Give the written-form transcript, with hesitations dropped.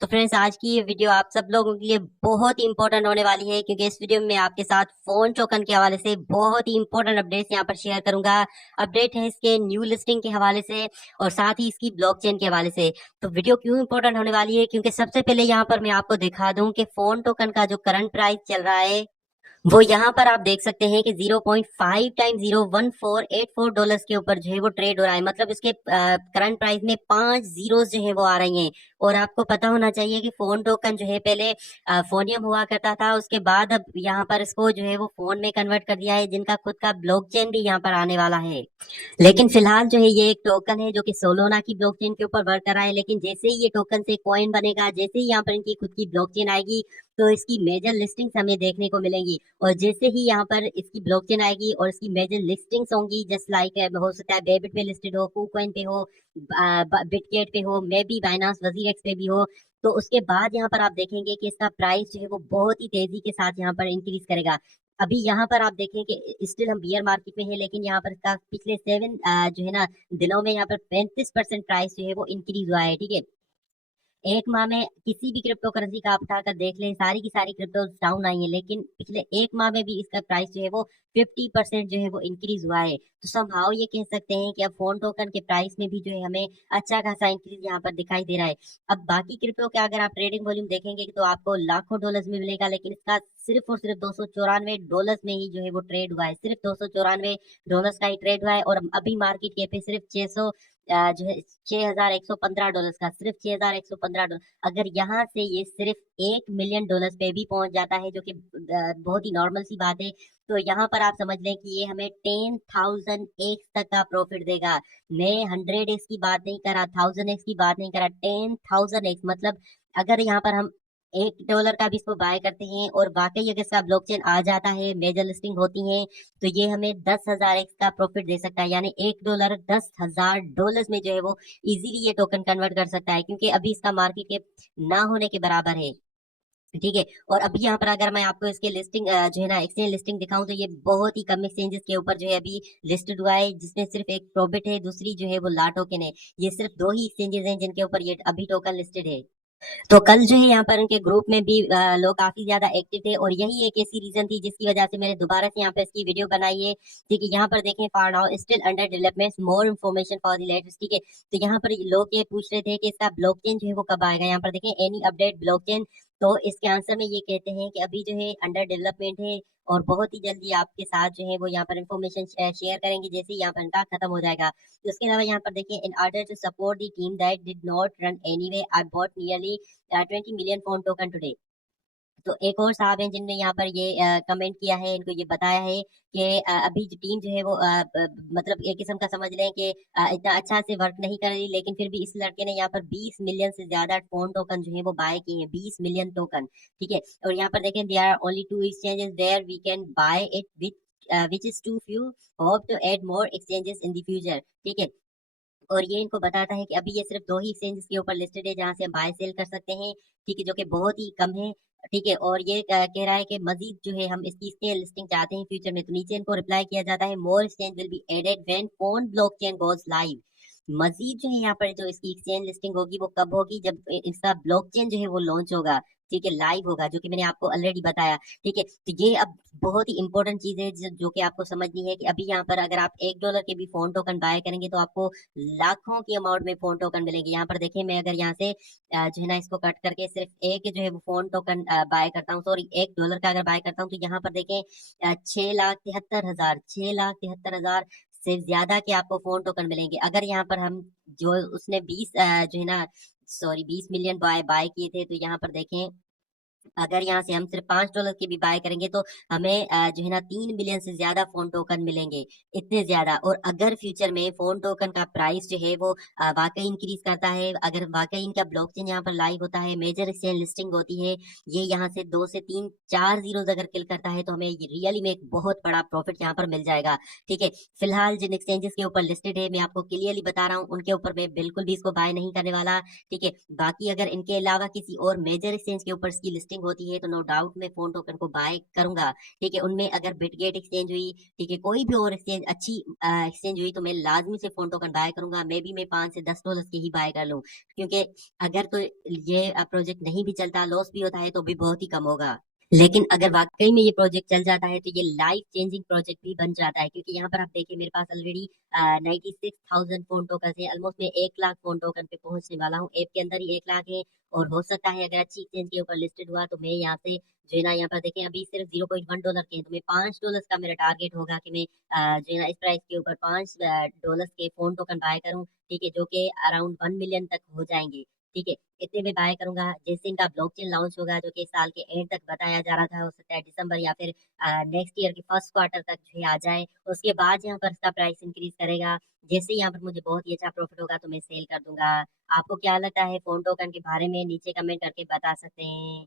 तो फ्रेंड्स, आज की ये वीडियो आप सब लोगों के लिए बहुत ही इंपॉर्टेंट होने वाली है, क्योंकि इस वीडियो में मैं आपके साथ फोन टोकन के हवाले से बहुत ही इंपॉर्टेंट अपडेट्स यहाँ पर शेयर करूंगा। अपडेट है इसके न्यू लिस्टिंग के हवाले से और साथ ही इसकी ब्लॉकचेन के हवाले से। तो वीडियो क्यों इंपॉर्टेंट होने वाली है, क्योंकि सबसे पहले यहाँ पर मैं आपको दिखा दूं कि फोन टोकन का जो करंट प्राइस चल रहा है वो यहाँ पर आप देख सकते हैं कि 0.5 टाइम $0.1484 के ऊपर जो है वो ट्रेड हो रहा है। मतलब इसके करंट प्राइस में 5 जीरोस जो है वो आ रही हैं। और आपको पता होना चाहिए कि फोन टोकन जो है पहले फोनियम हुआ करता था, उसके बाद अब यहाँ पर इसको जो है वो फोन में कन्वर्ट कर दिया है, जिनका खुद का ब्लॉकचेन भी यहाँ पर आने वाला है। लेकिन फिलहाल जो है ये एक टोकन है जो कि सोलोना की ब्लॉकचेन के ऊपर वर्क कर रहा है। लेकिन जैसे ही ये टोकन से कॉइन बनेगा, जैसे ही यहाँ पर इनकी खुद की ब्लॉकचेन आएगी, तो इसकी मेजर लिस्टिंग्स हमें देखने को मिलेंगी। और जैसे ही यहाँ पर इसकी ब्लॉकचेन आएगी और इसकी मेजर लिस्टिंग्स होंगी, जस्ट लाइक हो सकता है बेबिट पे लिस्टेड हो, कूकॉइन पे हो, बिटगेट पे हो, मे बी बाइनांस वजीरेक्स पे भी हो, तो उसके बाद यहाँ पर आप देखेंगे कि इसका प्राइस जो है वो बहुत ही तेजी के साथ यहाँ पर इंक्रीज करेगा। अभी यहाँ पर आप देखें कि स्टिल हम बियर मार्केट में है, लेकिन यहाँ पर इसका पिछले 7 जो है ना दिनों में यहाँ पर 35% प्राइस जो है वो इंक्रीज हुआ है। ठीक है, एक माह में किसी भी क्रिप्टो करेंसी का आप उठाकर देख लें, सारी की सारी क्रिप्टो डाउन आई है, लेकिन पिछले एक माह में भी इसका प्राइस जो है वो 50% जो है वो इंक्रीज हुआ है। तो समहाउ ये कह सकते हैं कि अब फोन टोकन के प्राइस में भी जो है हमें अच्छा खासा इंक्रीज यहाँ पर दिखाई दे रहा है। अब बाकी क्रिप्टो का अगर आप ट्रेडिंग वॉल्यूम देखेंगे तो आपको लाखों डॉलर्स में मिलेगा, लेकिन इसका सिर्फ और सिर्फ $294 में ही जो है वो ट्रेड हुआ है। सिर्फ $294 का ही ट्रेड हुआ है। और अभी मार्केट कैप पे सिर्फ 600 जो है $6,115 का, सिर्फ $6,115। अगर यहाँ से ये सिर्फ $1 मिलियन पे भी पहुंच जाता है, जो कि बहुत ही नॉर्मल सी बात है, तो यहाँ पर आप समझ लें कि ये हमें 10,000x तक का प्रॉफिट देगा। मैं 100x की बात नहीं कर रहा, 1000x की बात नहीं कर रहा, 10,000x। मतलब अगर यहाँ पर हम $1 का भी इसको बाय करते हैं और वाकई अगर इसका ब्लॉकचेन आ जाता है, मेजर लिस्टिंग होती है, तो ये हमें 10,000x का प्रॉफिट दे सकता है। यानी $1 $10,000 में जो है वो इजीली ये टोकन कन्वर्ट कर सकता है, क्योंकि अभी इसका मार्केट कैप ना होने के बराबर है। ठीक है, और अभी यहाँ पर अगर मैं आपको इसके लिस्टिंग जो है ना एक्सचेंज लिस्टिंग दिखाऊं, तो ये बहुत ही कम एक्सचेंजेस के ऊपर जो है अभी लिस्टेड हुआ है, जिसमें सिर्फ एक प्रोबिट है, दूसरी जो है वो ला टोकन है। ये सिर्फ दो ही एक्सचेंजेस हैं जिनके ऊपर ये अभी टोकन लिस्टेड है। तो कल जो है यहाँ पर उनके ग्रुप में भी लोग काफी ज्यादा एक्टिव थे, और यही एक ऐसी रीजन थी जिसकी वजह से मैंने दोबारा से यहाँ पर इसकी वीडियो बनाई है। ठीक है, यहाँ पर देखें, for now still under development, more information for the latest. ठीक है, तो यहाँ पर लोग ये पूछ रहे थे कि इसका ब्लॉकचेन जो है वो कब आएगा। यहाँ पर देखें, एनी अपडेट ब्लॉकचेन। तो इसके आंसर में ये कहते हैं कि अभी जो है अंडर डेवलपमेंट है, और बहुत ही जल्दी आपके साथ जो है वो यहाँ पर इंफॉर्मेशन शेयर करेंगे जैसे ही यहाँ पर इनका खत्म हो जाएगा। तो इसके अलावा यहाँ पर देखिए, in order to support the team that did not run anyway, I bought nearly 20 million phone token today. तो एक और साहब हैं जिनने यहाँ पर ये कमेंट किया है, इनको ये बताया है कि अभी जो टीम जो है वो मतलब एक किस्म का समझ लें कि इतना अच्छा से वर्क नहीं कर रही, लेकिन फिर भी इस लड़के ने यहाँ पर 20 मिलियन से ज्यादा फोन टोकन जो है वो बाय किए हैं, 20 मिलियन टोकन। ठीक है, और यहाँ पर देखें, there are only 2 exchanges there we can buy it with which is too few, hope to add more exchanges in the future. ठीक है, और ये इनको बताता है कि अभी ये सिर्फ दो ही एक्सचेंजेस के ऊपर लिस्टेड है जहां से हम बाय सेल कर सकते हैं। ठीक है, जो कि बहुत ही कम है। ठीक है, और ये कह रहा है कि मजीद जो है हम इसकी स्केल लिस्टिंग चाहते हैं फ्यूचर में। तो नीचे इनको रिप्लाई किया जाता है, more exchange will be added when phone blockchain goes live. मजीद जो है यहाँ पर जो इसकी एक्सचेंज लिस्टिंग होगी वो कब होगी, जब इसका ब्लॉकचेन जो है वो लॉन्च होगा। ठीक है, लाइव होगा, जो कि मैंने आपको ऑलरेडी बताया। ठीक है, तो ये अब बहुत ही इंपॉर्टेंट चीज है जो कि आपको समझनी है कि अभी यहाँ पर अगर आप $1 के भी फोन टोकन बाय करेंगे तो आपको लाखों की अमाउंट में फोन टोकन मिलेंगे। यहाँ पर देखें, मैं अगर यहाँ से जो है ना इसको कट करके सिर्फ एक जो है वो फोन टोकन बाय करता हूँ, सॉरी $1 का अगर बाय करता हूँ, तो यहाँ पर देखें 6,73,000 से ज्यादा के आपको फोन टोकन मिलेंगे। अगर यहाँ पर हम जो उसने 20 जो है ना सॉरी 20 मिलियन बाय किए थे, तो यहाँ पर देखें, अगर यहाँ से हम सिर्फ $5 के भी बाय करेंगे तो हमें जो है ना 3 मिलियन से ज्यादा फोन टोकन मिलेंगे, इतने ज्यादा। और अगर फ्यूचर में फोन टोकन का प्राइस जो है वो वाकई इंक्रीज करता है, अगर वाकई इनका ब्लॉकचेन यहाँ पर लाइव होता है, मेजर एक्सचेंज लिस्टिंग होती है, ये यहाँ से 2 से 3 4 जीरोस अगर किल करता है, तो हमें रियली में एक बहुत बड़ा प्रॉफिट यहाँ पर मिल जाएगा। ठीक है, फिलहाल जिन एक्सचेंजेस के ऊपर लिस्टेड है मैं आपको क्लियरली बता रहा हूँ, उनके ऊपर मैं बिल्कुल भी इसको बाय नहीं करने वाला। ठीक है, बाकी अगर इनके अलावा किसी और मेजर एक्सचेंज के ऊपर इसकी लिस्टिंग लिस्टिंग होती है तो नो डाउट मैं फोन टोकन को बाय करूंगा। ठीक है, उनमें अगर बिटगेट एक्सचेंज हुई, ठीक है, कोई भी और एक्सचेंज अच्छी एक्सचेंज हुई तो मैं लाजमी से फोन टोकन बाय करूंगा। मे बी मैं $5 से $10 के ही बाय कर लूं, क्योंकि अगर तो ये प्रोजेक्ट नहीं भी चलता, लॉस भी होता है, तो भी बहुत ही कम होगा। लेकिन अगर वाकई में ये प्रोजेक्ट चल जाता है तो ये लाइफ चेंजिंग प्रोजेक्ट भी बन जाता है, क्योंकि यहाँ पर आप देखिए मेरे पास ऑलरेडी 96,000 फोन टोकन है। ऑलमोस्ट मैं 1 लाख फोन टोकन पे पहुंचने वाला हूँ। ऐप के अंदर ही 1 लाख है, और हो सकता है अगर अच्छी एक्सचेंज के ऊपर लिस्टेड हुआ तो मैं यहाँ से जो है ना, यहाँ पर देखें अभी सिर्फ $0.1 के हैं, तो मैं $5 का मेरा टारगेट होगा कि मैं जो है ना इस प्राइस के ऊपर $5 के फोन टोकन बाय करूँ। ठीक है, जो कि अराउंड 1 मिलियन तक हो जाएंगे। ठीक है, इतने में बाय करूंगा। जैसे इनका ब्लॉकचेन लॉन्च होगा, जो कि इस साल के एंड तक बताया जा रहा था, हो सकता है दिसंबर या फिर नेक्स्ट ईयर के फर्स्ट क्वार्टर तक जो है आ जाए, उसके बाद यहाँ पर इसका प्राइस इंक्रीज करेगा। जैसे यहाँ पर मुझे बहुत ही अच्छा प्रॉफिट होगा तो मैं सेल कर दूंगा। आपको क्या लगता है फोन टोकन के बारे में? नीचे कमेंट करके बता सकते हैं।